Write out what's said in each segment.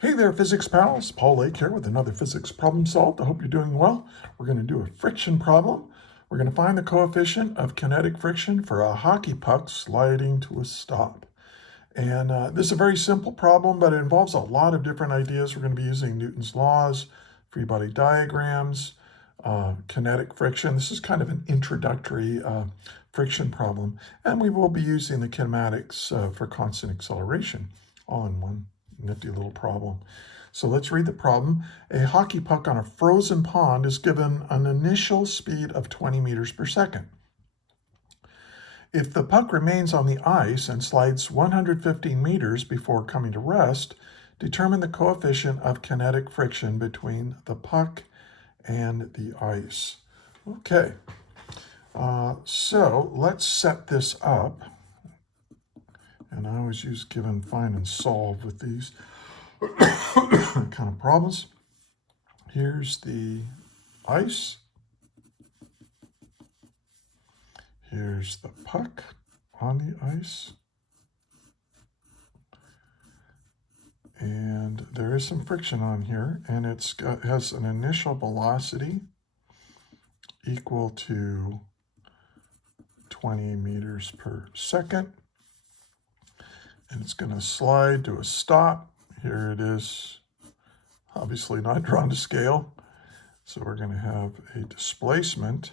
Hey there, physics pals. Paul Lake here with another physics problem solved. I hope you're doing well. We're going to do a friction problem. We're going to find the coefficient of kinetic friction for a hockey puck sliding to a stop. And this is a very simple problem, but it involves a lot of different ideas. We're going to be using Newton's laws, free body diagrams, kinetic friction. This is kind of an introductory friction problem. And we will be using the kinematics for constant acceleration all in one nifty little problem. So let's read the problem. A hockey puck on a frozen pond is given an initial speed of 20 meters per second. If the puck remains on the ice and slides 115 meters before coming to rest, determine the coefficient of kinetic friction between the puck and the ice. Okay, so let's set this up. And I always use given, find, and solve with these kind of problems. Here's the ice. Here's the puck on the ice. And there is some friction on here, and it has an initial velocity equal to 20 meters per second. And it's going to slide to a stop. Here it is, obviously not drawn to scale. So we're going to have a displacement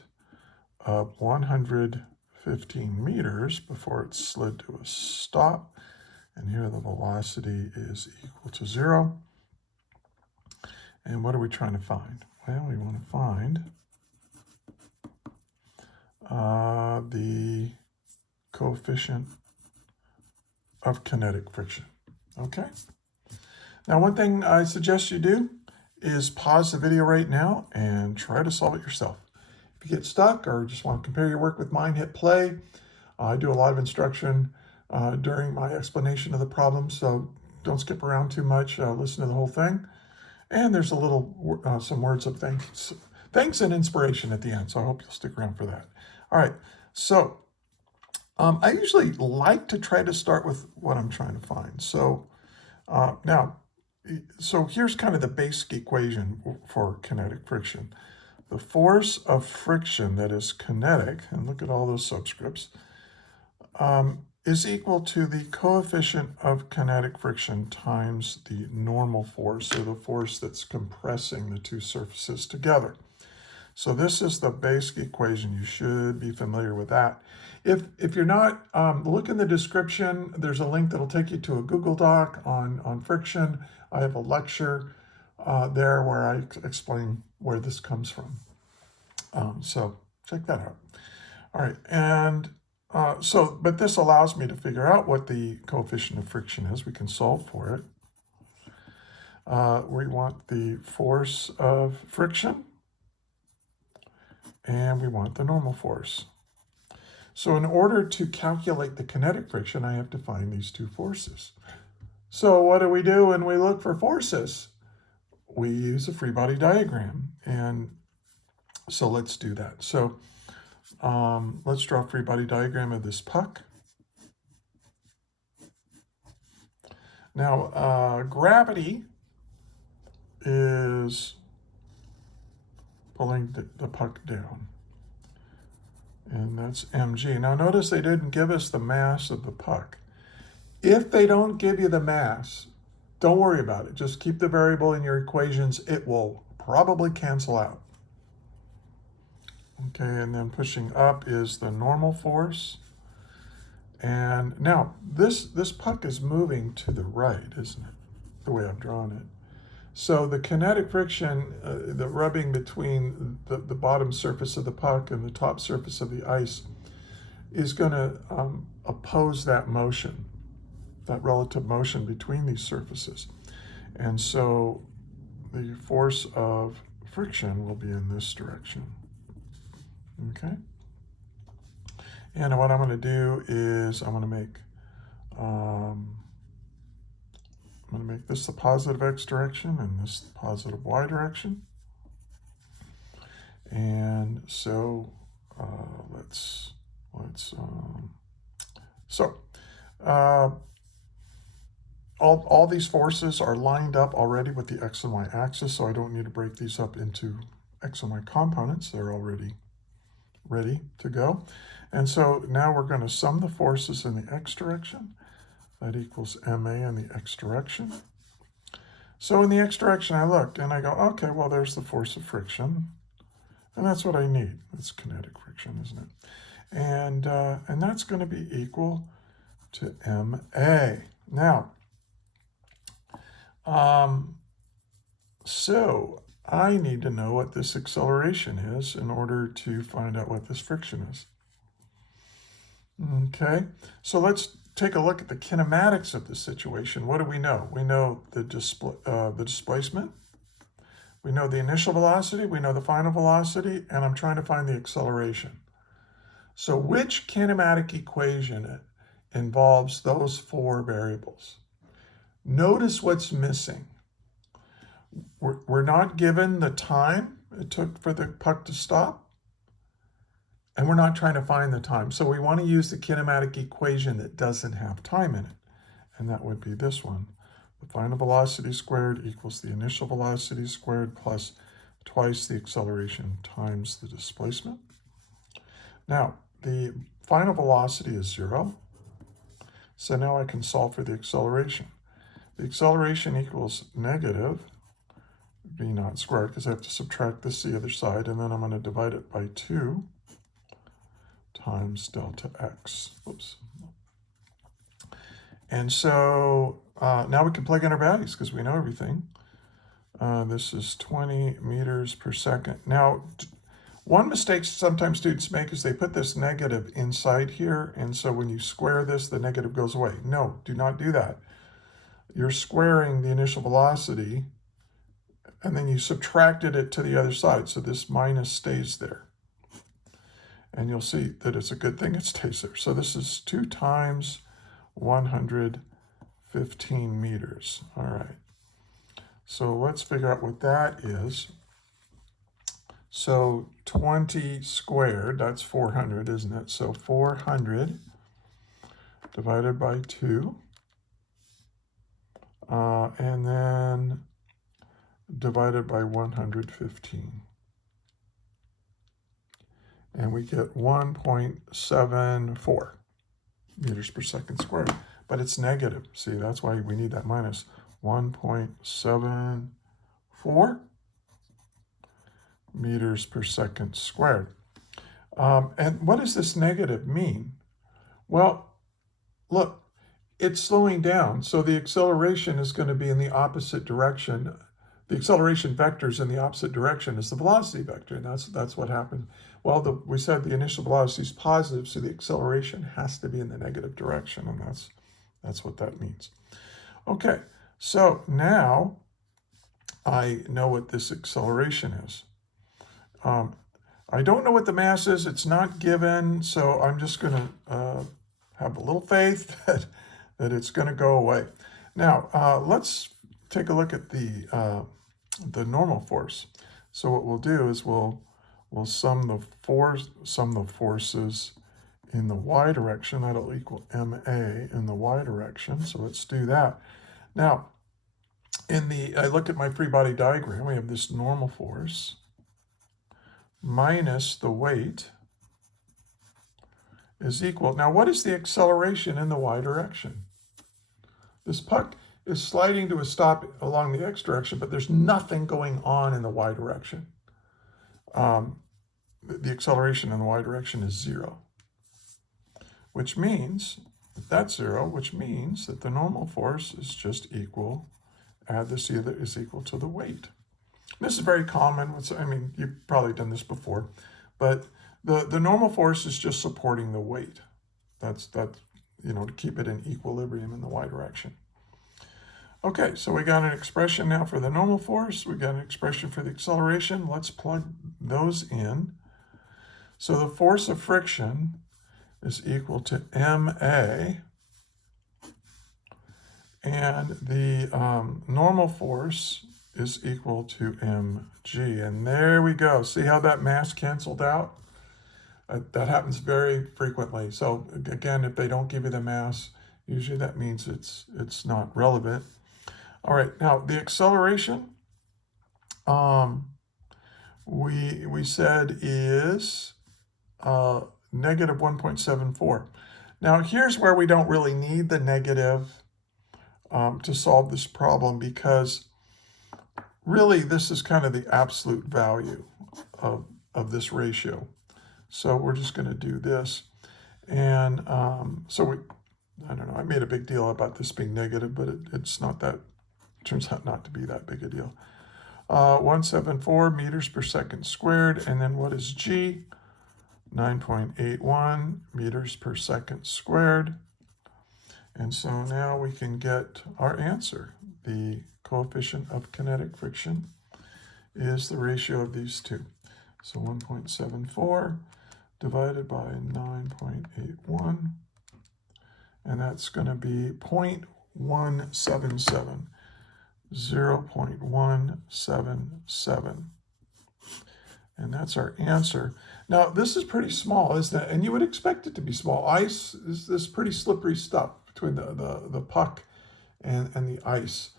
of 115 meters before it slid to a stop. And here the velocity is equal to 0. And what are we trying to find? Well, we want to find the coefficient of kinetic friction. Okay. Now, one thing I suggest you do is pause the video right now and try to solve it yourself. If you get stuck or just want to compare your work with mine, hit play. I do a lot of instruction during my explanation of the problem, so don't skip around too much. Listen to the whole thing. And there's a little, some words of thanks and inspiration at the end, so I hope you'll stick around for that. All right, so I usually like to try to start with what I'm trying to find. So so here's kind of the basic equation for kinetic friction. The force of friction that is kinetic, and look at all those subscripts, is equal to the coefficient of kinetic friction times the normal force, or the force that's compressing the two surfaces together. So this is the basic equation. You should be familiar with that. If you're not, look in the description. There's a link that'll take you to a Google Doc on friction. I have a lecture there where I explain where this comes from. So check that out. All right, and but this allows me to figure out what the coefficient of friction is. We can solve for it. We want the force of friction, and we want the normal force. So in order to calculate the kinetic friction, I have to find these two forces. So what do we do when we look for forces? We use a free body diagram. And so let's do that. So let's draw a free body diagram of this puck. Now, gravity is pulling the puck down. And that's mg. Now notice they didn't give us the mass of the puck. If they don't give you the mass, don't worry about it. Just keep the variable in your equations. It will probably cancel out. Okay, and then pushing up is the normal force. And now this puck is moving to the right, isn't it? The way I've drawn it. So the kinetic friction, the rubbing between the bottom surface of the puck and the top surface of the ice, is going to oppose that motion, that relative motion between these surfaces. And so the force of friction will be in this direction. Okay? And what I'm going to do is I'm going to make this the positive x direction and this the positive y direction. And so all these forces are lined up already with the x and y axis, so I don't need to break these up into x and y components. They're already ready to go. And so now we're going to sum the forces in the x direction. That equals ma in the x direction. So in the x direction, I look and I go, okay, well, there's the force of friction. And that's what I need. It's kinetic friction, isn't it? And that's going to be equal to ma. Now, so I need to know what this acceleration is in order to find out what this friction is. Okay, so let's take a look at the kinematics of the situation. What do we know? We know the displacement. We know the initial velocity. We know the final velocity. And I'm trying to find the acceleration. So which kinematic equation involves those four variables? Notice what's missing. We're not given the time it took for the puck to stop. And we're not trying to find the time. So we want to use the kinematic equation that doesn't have time in it. And that would be this one. The final velocity squared equals the initial velocity squared plus twice the acceleration times the displacement. Now, the final velocity is 0. So now I can solve for the acceleration. The acceleration equals negative v naught squared, because I have to subtract this to the other side, and then I'm going to divide it by 2 times delta x. Oops. And so now we can plug in our values because we know everything. This is 20 meters per second. Now, one mistake sometimes students make is they put this negative inside here, and so when you square this, the negative goes away. No, do not do that. You're squaring the initial velocity, and then you subtracted it to the other side, so this minus stays there. And you'll see that it's a good thing it stays there. So this is 2 times 115 meters. All right. So let's figure out what that is. So 20 squared, that's 400, isn't it? So 400 divided by 2. And then divided by 115. And we get 1.74 meters per second squared. But it's negative. See, that's why we need that minus. 1.74 meters per second squared. And what does this negative mean? Well, look, it's slowing down. So the acceleration is going to be in the opposite direction. The acceleration vector is in the opposite direction as the velocity vector, and that's what happened. Well, we said the initial velocity is positive, so the acceleration has to be in the negative direction, and that's what that means. Okay, so now I know what this acceleration is. I don't know what the mass is. It's not given, so I'm just going to have a little faith that it's going to go away. Now, let's take a look at the normal force. So what we'll do is we'll sum the forces in the y direction. That'll equal ma in the y direction. So let's do that. Now, I look at my free body diagram. We have this normal force minus the weight is equal. Now, what is the acceleration in the y direction? This puck is sliding to a stop along the x direction, but there's nothing going on in the y direction. The acceleration in the y direction is 0, which means that's 0, which means that the normal force is just equal, add this together, is equal to the weight. This is very common. I mean, you've probably done this before, but the normal force is just supporting the weight. That's to keep it in equilibrium in the y direction. Okay, so we got an expression now for the normal force. We got an expression for the acceleration. Let's plug those in. So the force of friction is equal to ma, and the normal force is equal to mg. And there we go. See how that mass canceled out? That happens very frequently. So again, if they don't give you the mass, Usually that means it's not relevant. All right, now the acceleration, we said is negative 1.74. Now here's where we don't really need the negative to solve this problem, because really this is kind of the absolute value of this ratio. So we're just going to do this. And so I don't know, I made a big deal about this being negative, but it's not that, turns out not to be that big a deal. 174 meters per second squared. And then what is G? 9.81 meters per second squared. And so now we can get our answer. The coefficient of kinetic friction is the ratio of these two. So 1.74 divided by 9.81, and that's going to be 0.177, 0.177. And that's our answer. Now, this is pretty small, isn't it? And you would expect it to be small. Ice is this pretty slippery stuff between the puck and the ice.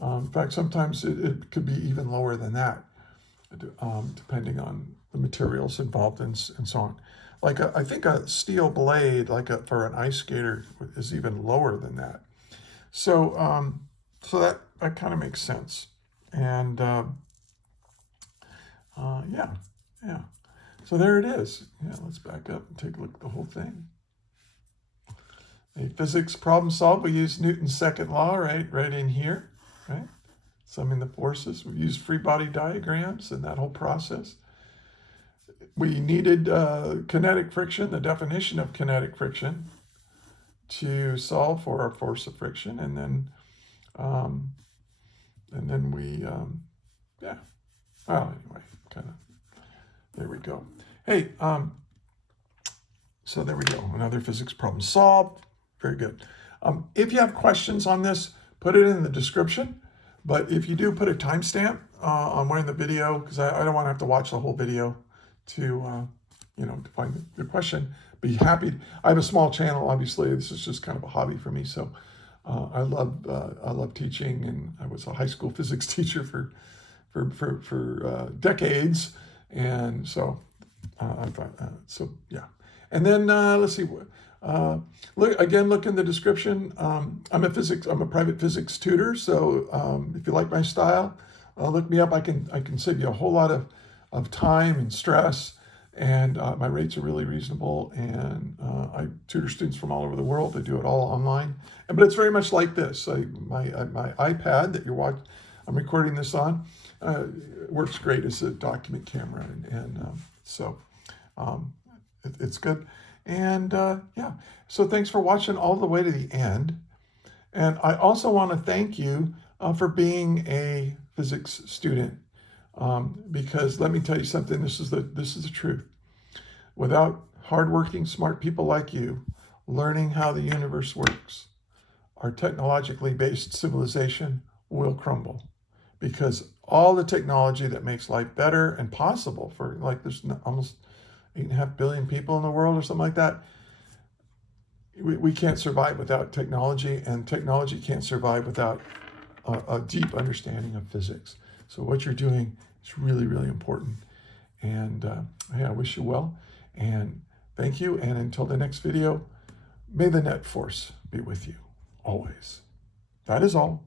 In fact, sometimes it could be even lower than that, depending on the materials involved and so on. Like I think a steel blade, for an ice skater, is even lower than that. So so that kind of makes sense. And yeah. So there it is. Yeah, let's back up and take a look at the whole thing. A physics problem solved. We use Newton's second law right in here, right? Summing the forces. We used free body diagrams and that whole process. We needed kinetic friction, the definition of kinetic friction, to solve for our force of friction, and then we yeah. Well, anyway, kind of. There we go. Hey, so there we go. Another physics problem solved. Very good. If you have questions on this, put it in the description. But if you do, put a timestamp on when the video, because I don't want to have to watch the whole video to to find the question. Be happy. I have a small channel. Obviously, this is just kind of a hobby for me. So I love teaching, and I was a high school physics teacher for decades. And so, yeah. And then let's see. Look in the description. I'm a private physics tutor. So if you like my style, look me up. I can save you a whole lot of time and stress. And my rates are really reasonable. And I tutor students from all over the world. I do it all online. But it's very much like this. My iPad that you're watching, I'm recording this on. Works great as a document camera, so it's good. And yeah, so thanks for watching all the way to the end. And I also want to thank you for being a physics student, because let me tell you something. This is the truth. Without hardworking, smart people like you learning how the universe works, our technologically based civilization will crumble. Because all the technology that makes life better and possible for, there's almost 8.5 billion people in the world or something like that, we can't survive without technology, and technology can't survive without a deep understanding of physics. So what you're doing is really, really important. And hey, I wish you well, and thank you. And until the next video, may the net force be with you always. That is all.